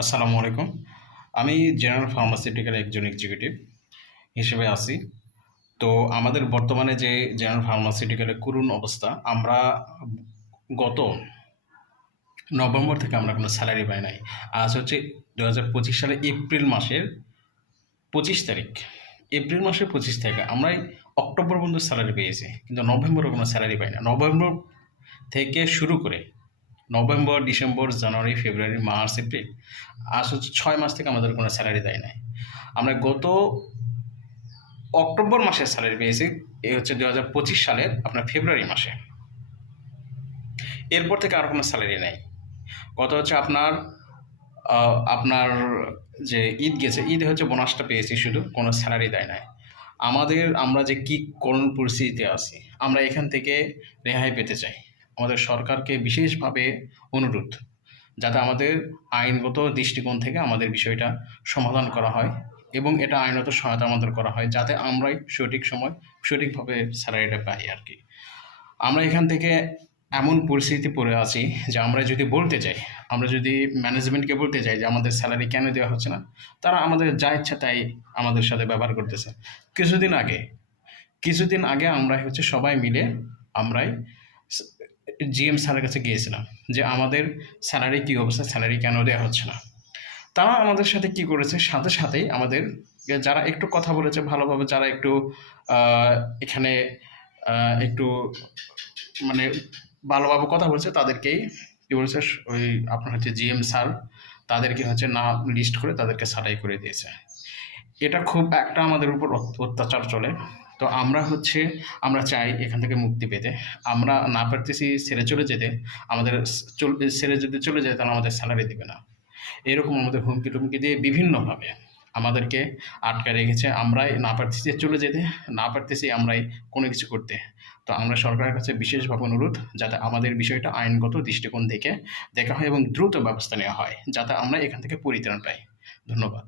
আসসালামু আলাইকুম। আমি জেনারেল ফার্মাসিউটিক্যাল একজন এক্সিকিউটিভ হিসেবে আছি। তো আমাদের বর্তমানে যে জেনারেল ফার্মাসিউটিক্যালের করুণ অবস্থা, আমরা গত নভেম্বর থেকে আমরা কোনো স্যালারি পাই নাই। আজ হচ্ছে 2025 সালে এপ্রিল মাসের 25 তারিখ। এপ্রিল মাসের 25 তারিখে আমরা এই অক্টোবর পর্যন্ত স্যালারি পেয়েছি, কিন্তু নভেম্বরে কোনো স্যালারি পাই না। নভেম্বর থেকে শুরু করে নভেম্বর, ডিসেম্বর, জানুয়ারি, ফেব্রুয়ারি, মার্চ, এপ্রিল, আজ হচ্ছে 6 মাস থেকে আমাদের কোনো স্যালারি দেয় নাই। আমরা গত অক্টোবর মাসে স্যালারি পেয়েছি, এই হচ্ছে 2025 সালের আপনার ফেব্রুয়ারি মাসে। এরপর থেকে আর কোনো স্যালারি নেই। গত হচ্ছে আপনার যে ঈদ গেছে, ঈদে হচ্ছে বোনাসটা পেয়েছি, শুধু কোনো স্যালারি দেয় নাই। আমরা যে কী করুণ পরিস্থিতিতে আছি, আমরা এখান থেকে রেহাই পেতে চাই। আমাদের সরকারকে বিশেষভাবে অনুরোধ, যাতে আমাদের আইনগত দৃষ্টিকোণ থেকে আমাদের বিষয়টা সমাধান করা হয় এবং এটা আইনত সহায়তা আমাদের করা হয়, যাতে আমরাই সঠিক সময় সঠিকভাবে স্যালারিটা পাই আর কি। আমরা এখান থেকে এমন পরিস্থিতি পড়ে আছি যে আমরা যদি বলতে যাই, আমরা যদি ম্যানেজমেন্টকে বলতে যাই যে আমাদের স্যালারি কেন দেওয়া হচ্ছে না, তারা আমাদের যা ইচ্ছা তাই আমাদের সাথে ব্যবহার করতেছে। কিছুদিন আগে কিছুদিন আগে আমরা হচ্ছে সবাই মিলে আমরাই জিএম স্যারের কাছে গিয়েছিলাম যে আমাদের স্যালারি কী অবস্থা, স্যালারি কেন দেওয়া হচ্ছে না। তারা আমাদের সাথে কি করেছে, সাথে সাথেই আমাদের যারা একটু কথা বলেছে ভালোভাবে, যারা একটু আহ, এখানে একটু মানে ভালোভাবে কথা বলছে, তাদেরকেই কি বলেছে, ওই আপনার হচ্ছে জিএম স্যার তাদেরকে হচ্ছে না লিস্ট করে তাদেরকে ছাঁটাই করে দিয়েছে। এটা খুব একটা আমাদের উপর অত্যাচার চলে। তো আমরা চাই এখান থেকে মুক্তি পেতে। আমরা না পারতেছি ছেড়ে চলে যেতে। আমাদের ছেড়ে যদি চলে যায়, তাহলে আমাদের স্যালারি দেবে না, এরকম আমাদের হুমকি টুমকি দিয়ে বিভিন্নভাবে আমাদেরকে আটকায় রেখেছে। আমরাই না পারতেছি চলে যেতে, না পারতেছি আমরাই কোনো কিছু করতে। তো আমরা সরকারের কাছে বিশেষভাবে অনুরোধ, যাতে আমাদের বিষয়টা আইনগত দৃষ্টিকোণ থেকে দেখা হয় এবং দ্রুত ব্যবস্থা নেওয়া হয়, যাতে আমরা এখান থেকে পরিত্রাণ পাই। ধন্যবাদ।